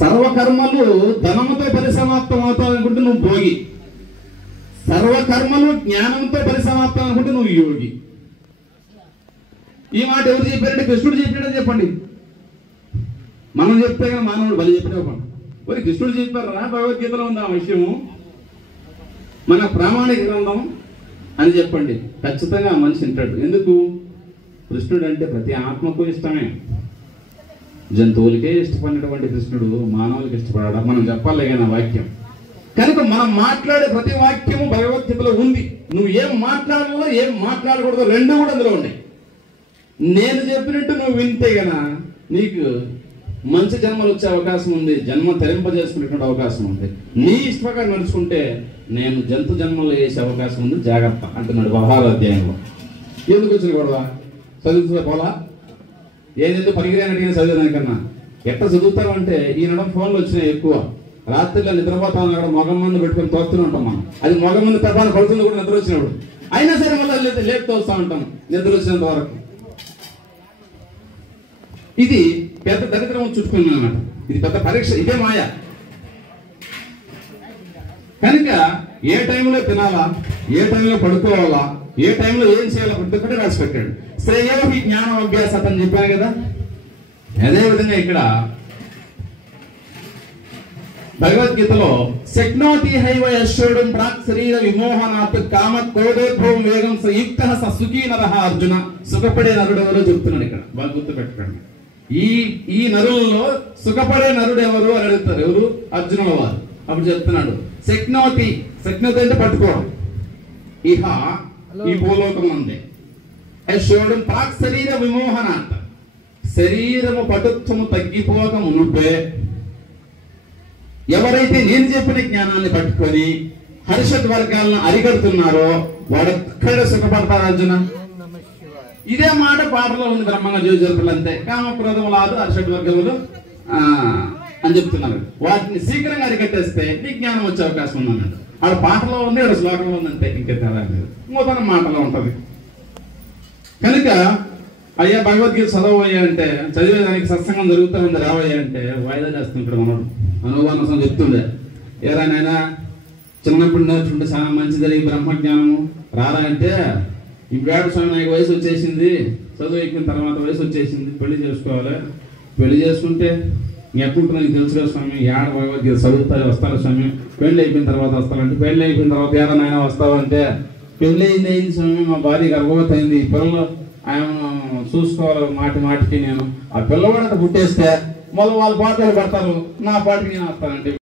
సర్వకర్మలు ధనముతో పరిసమాప్తం అవుతావనుకుంటే నువ్వు భోగి, సర్వకర్మలు జ్ఞానంతో పరిసమాప్తం అనుకుంటే నువ్వు యోగి. ఈ మాట ఎవరు చెప్పారంటే కృష్ణుడు చెప్పాడని చెప్పండి. మనం చెప్తే కానీ మానవుడు బలి చెప్పాడు. మరి కృష్ణుడు చెప్పారా భగవద్గీతలో ఉంది ఆ విషయము, మన ప్రామాణిక గ్రంథం అని చెప్పండి, ఖచ్చితంగా మనిషి వింటాడు. ఎందుకు? కృష్ణుడు అంటే ప్రతి ఆత్మకు ఇష్టమే. జంతువులకే ఇష్టపడినటువంటి కృష్ణుడు మానవులకి ఇష్టపడాడు. మనం చెప్పాలి కానీ వాక్యం కనుక మనం మాట్లాడే ప్రతి వాక్యము భగవద్గీతలో ఉంది. నువ్వు ఏం మాట్లాడాలో ఏం మాట్లాడకూడదో రెండు కూడా అందులో ఉన్నాయి. నేను చెప్పినట్టు నువ్వు వింటే గన నీకు మంచి జన్మలు వచ్చే అవకాశం ఉంది, జన్మ తరింపజేసుకునేటువంటి అవకాశం ఉంది. నీ ఇష్టంగా నడుచుకుంటే నేను జంతు జన్మలో వేసే అవకాశం ఉంది, జాగ్రత్త అంటున్నాడు 16వ అధ్యాయంలో. ఎందుకు వచ్చిన గొడవ? చదువుతా పోలా? ఏదైతే పనికిరాని అడిగిన చదివేదానికన్నా ఎట్లా చదువుతావు అంటే ఈనడం ఫోన్లు వచ్చినాయి ఎక్కువ. రాత్రిలో నిద్రపోతాం అక్కడ మొగం మంది పెట్టుకొని తోస్తూనే ఉంటాం మనం. అది మొగం మంది ప్రభావం పడుతుంది కూడా నిద్ర వచ్చినప్పుడు. అయినా సరే మళ్ళీ లేట్ తోస్తూ ఉంటాం నిద్ర వచ్చినంత వరకు. ఇది పెద్ద దరిద్రం చుట్టుకుంది అన్నమాట. ఇది పెద్ద పరీక్ష, ఇదే మాయ. కనుక ఏ టైంలో తినాలా, ఏ టైంలో పడుకోవాలా, ఏ టైంలో ఏం చేయాలో ప్రతి ఒక్కటి రాసి పెట్టాడు. శ్రేయోహి జ్ఞానం అభ్యాస అని చెప్పాను కదా. అదేవిధంగా ఇక్కడ భగవద్గీతలో శక్నోతి హైవ యశోడం ప్రాక్ శరీర విమోహనాత్ కామ క్రోధోద్భవం వేగం సంయుక్త సుఖీ నరహ అర్జున. సుఖపడే నరుడు ఎవరో చెప్తున్నాడు ఇక్కడ, బాగా గుర్తు పెట్టుకోండి. ఈ నరులలో సుఖపడే నరుడు ఎవరు అని అడుగుతారు. ఎవరు? అర్జునుల వారు. అప్పుడు చెప్తున్నాడు శక్నోతి. శక్నోతి అంటే పట్టుకోవడం. ఇహ ఈ భూలోకం ఉంది. యశోడం ప్రాక్ శరీర విమోహనాత్, శరీరము పటుత్వము తగ్గిపోక మునుపే ఎవరైతే నేను చెప్పిన జ్ఞానాన్ని పట్టుకొని హర్షత్ వర్గాలను అరికడుతున్నారో వాడెక్కడ సుఖపడతారు అర్జున. ఇదే మాట పాటలో ఉంది బ్రహ్మంగా జోజరులు అంతే. కామక్రోధములాదు హర్షత్ వర్గములు అని చెప్తున్నారు. వాటిని శీఘ్రంగా అరికట్టేస్తే నీ జ్ఞానం వచ్చే అవకాశం ఉందన్నాడు. ఆడ పాటలో ఉంది, ఆడ శ్లోకంలో ఉందంటే ఇంకే తేడా లేదు, నూతన మాటలో ఉంటది. కనుక అయ్యా భగవద్గీత చదవయ్యా అంటే, చదివేదానికి సత్సంగం జరుగుతూ ఉంది రావయ్యా అంటే వాయిదా చేస్తుంటాడు మనోడు. అనువాదం చెప్తుండే, ఏరా నాయనా చిన్నప్పుడు నేర్చుకుంటే చాలా మంచిది ఈ బ్రహ్మజ్ఞానము, రారా అంటే ఈ వేడ స్వామి నాకు వయసు వచ్చేసింది, చదువు ఎక్కిన తర్వాత వయసు వచ్చేసింది, పెళ్లి చేసుకోవాలి, పెళ్లి చేసుకుంటే ఎప్పుడు నీకు తెలుసుగా స్వామి, ఏడ భగవద్గీత చదువుతారు వస్తారు స్వామి, పెళ్లి అయిపోయిన తర్వాత వస్తారంటే, పెళ్లి అయిపోయిన తర్వాత ఏరా నాయన వస్తావు అంటే, పెళ్లి అయింది స్వామి, మా భార్య గర్భవతి అయింది, ఈ పిల్లలు ఆయన చూసుకోవాలి మాటి మాటికి. నేను ఆ పిల్లవాడు పుట్టేస్తే మళ్ళీ వాళ్ళ పాటలు పడతారు, నా పాటికి నేను వస్తానంటే